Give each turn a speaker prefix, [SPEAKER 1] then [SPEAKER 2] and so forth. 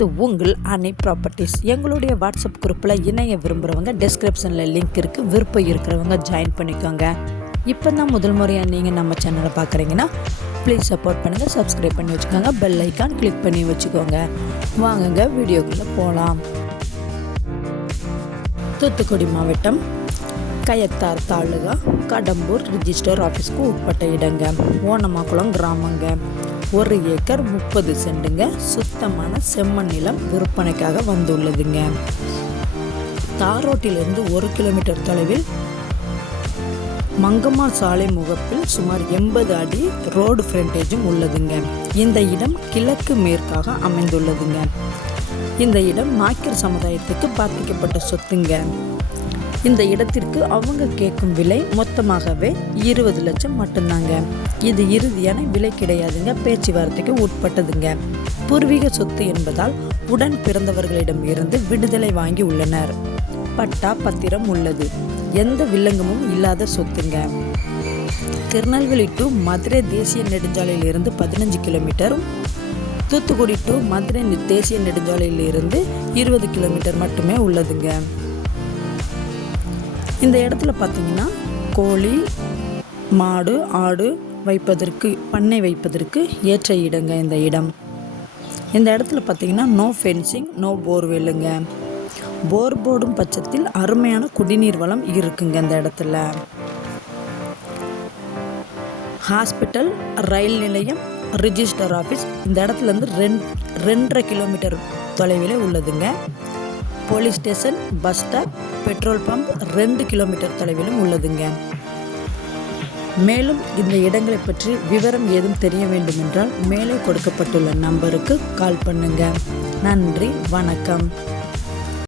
[SPEAKER 1] இது உங்கள் அணை ப்ராப்பர்ட்டிஸ் எங்களுடைய வாட்ஸ்அப் குரூப்பில் இணைய விரும்புகிறவங்க டிஸ்கிரிப்ஷனில் லிங்க் இருக்குது விருப்பம் இருக்கிறவங்க ஜாயின் பண்ணிக்கோங்க. இப்போ தான் முதல் முறையாக நீங்கள் நம்ம சேனலை பார்க்குறீங்கன்னா ப்ளீஸ் சப்போர்ட் பண்ணுங்கள் சப்ஸ்கிரைப் பண்ணி வச்சுக்கோங்க பெல் ஐக்கான் கிளிக் பண்ணி வச்சுக்கோங்க. வாங்குங்க வீடியோக்குள்ளே போகலாம் தூத்துக்குடி மாவட்டம் கயத்தார் தாலுகா கடம்பூர் ரிஜிஸ்டர் ஆஃபீஸ்க்கு உட்பட்ட இடங்க. ஓனமாக்குளம் கிராமங்க. ஒரு ஏக்கர் முப்பது சென்டுங்க சுத்தமான செம்மண் நிலம் விற்பனைக்காக வந்துள்ளதுங்க. தாரோட்டிலிருந்து ஒரு கிலோமீட்டர் தொலைவில் மங்கம்மா சாலை முகப்பில் சுமார் எண்பது அடி ரோடு ஃப்ரண்டேஜும் உள்ளதுங்க. இந்த இடம் கிழக்கு மேற்காக அமைந்துள்ளதுங்க. இந்த இடம் நாய்க்கர் சமுதாயத்துக்கு பாதிக்கப்பட்ட சொத்துங்க. இந்த இடத்திற்கு அவங்க கேட்கும் விலை மொத்தமாகவே இருபது லட்சம் மட்டும்தாங்க. இது இறுதியான விலை கிடையாதுங்க. பேச்சுவார்த்தைக்கு உட்பட்டதுங்க. பூர்வீக சொத்து என்பதால் உடன் பிறந்தவர்களிடம் இருந்து விடுதலை வாங்கி உள்ளனர். பட்டா பத்திரம் உள்ளது. எந்த வில்லங்கமும் இல்லாத சொத்துங்க. திருநெல்வேலி டு மதுரை தேசிய நெடுஞ்சாலையிலிருந்து பதினஞ்சு கிலோமீட்டரும் தூத்துக்குடி டு மதுரை தேசிய நெடுஞ்சாலையில் இருந்து இருபது கிலோமீட்டர் மட்டுமே உள்ளதுங்க. இந்த இடத்துல பார்த்தீங்கன்னா கோழி மாடு ஆடு வைப்பதற்கு பண்ணை வைப்பதற்கு ஏற்ற இடங்க இந்த இடம். இந்த இடத்துல பார்த்தீங்கன்னா நோ ஃபென்சிங் நோ போர்வெல்லுங்க போர் போடும் பட்சத்தில் அருமையான குடிநீர் வளம் இருக்குங்க இந்த இடத்துல. ஹாஸ்பிட்டல் ரயில் நிலையம் ரிஜிஸ்டர் ஆஃபீஸ். இந்த இடத்துலேருந்து ரெண் ரெண்டரை கிலோமீட்டர் தொலைவில் உள்ளதுங்க. Police station bus stop petrol pump ரெண்டு கிலோமீட்டர் தொலைவிலும் உள்ளதுங்க. மேலும் இந்த இடங்களை பற்றி விவரம் ஏதும் தெரிய வேண்டுமென்றால் மேலே கொடுக்கப்பட்டுள்ள நம்பருக்கு கால் பண்ணுங்க. நன்றி வணக்கம்.